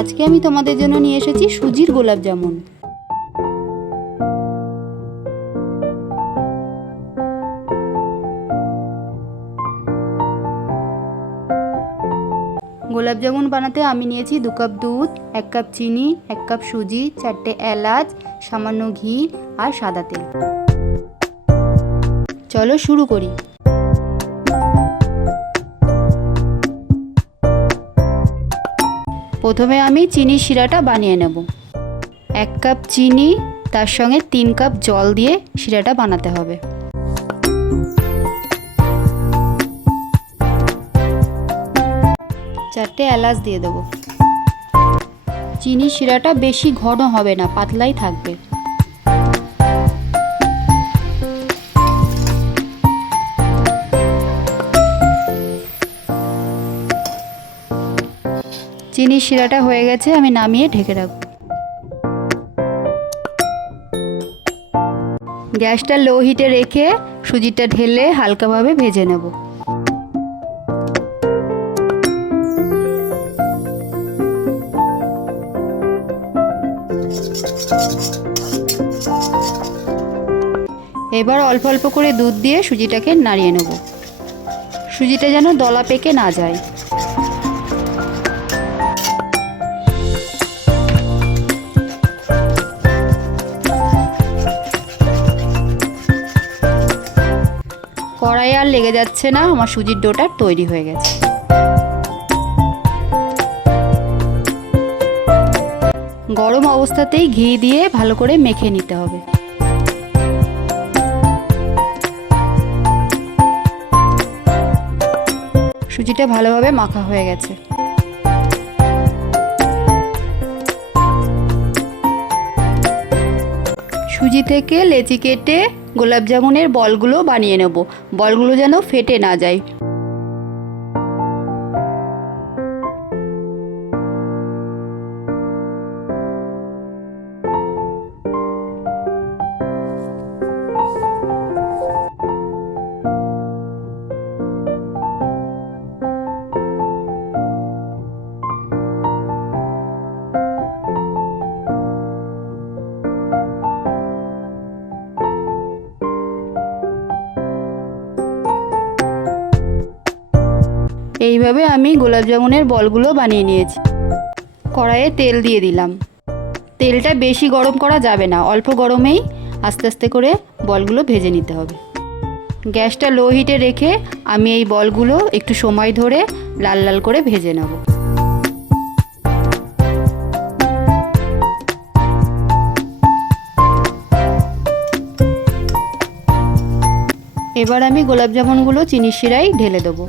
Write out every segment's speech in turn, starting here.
আজকে আমি তোমাদের জন্য নিয়ে এসেছি সুজির গোলাপ জামুন। গোলাপ জামুন বানাতে আমি নিয়েছি 2 কাপ দুধ, 1 কাপ চিনি, 1 কাপ সুজি, 4টে এলাচ, সামান্য ঘি আর সাদা তেল। চলো শুরু করি। প্রথমে আমি চিনি শিরাটা বানিয়ে নেব। 1 কাপ চিনি, তার সঙ্গে 3 কাপ জল দিয়ে শিরাটা বানাতে হবে। চারটে এলাচ দিয়ে দেবো। চিনি শিরাটা বেশি ঘন হবে না, পাতলাই থাকবে। চিনি শিরাটা হয়ে গেছে, আমি নামিয়ে ঢেকে রাখবো। গ্যাসটা লো হিটে রেখে সুজিটা ঢেলে হালকাভাবে ভেজে নেব। এবার অল্প অল্প করে দুধ দিয়ে সুজিটাকে নাড়িয়ে নেব। সুজিটা যেন দলা পেকে না যায়। কড়াই আর লেগে যাচ্ছে না, আমার সুজির ডোটা তৈরি হয়ে গেছে। গরম অবস্থাতেই ঘি দিয়ে ভালো করে মেখে নিতে হবে। সুজিটা ভালোভাবে মাখা হয়ে গেছে। সুজি থেকে লেচি কেটে গোলাপ জামুনের বলগুলো বানিয়ে নেব। বলগুলো যেন ফেটে না যায়। এইভাবে আমি গোলাপ জামুনের বলগুলো বানিয়ে নিয়েছি। কড়াইয়ে তেল দিয়ে দিলাম। তেলটা বেশি গরম করা যাবে না, অল্প গরমেই আস্তে আস্তে করে বলগুলো ভেজে নিতে হবে। গ্যাসটা লো হিটে রেখে আমি এই বলগুলো একটু সময় ধরে লাল লাল করে ভেজে নেব। এবার আমি গোলাপ জামুনগুলো চিনি শিরায় ঢেলে দেবো।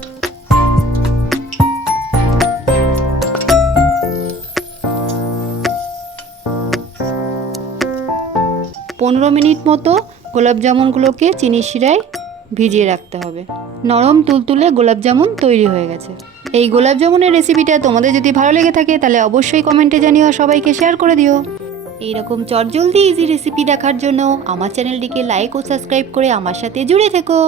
15 মিনিট মতো গোলাপ জামুনগুলোকে চিনি শিরায় ভিজিয়ে রাখতে হবে। নরম তুলতুলে গোলাপ জামুন তৈরি হয়ে গেছে। এই গোলাপ জামুনের রেসিপিটা তোমাদের যদি ভালো লেগে থাকে তাহলে অবশ্যই কমেন্টে জানিও, সবাইকে শেয়ার করে দিও। এইরকম চটজলদি ইজি রেসিপি দেখার জন্য আমার চ্যানেলটিকে লাইক ও সাবস্ক্রাইব করে আমার সাথে জুড়ে থেকো।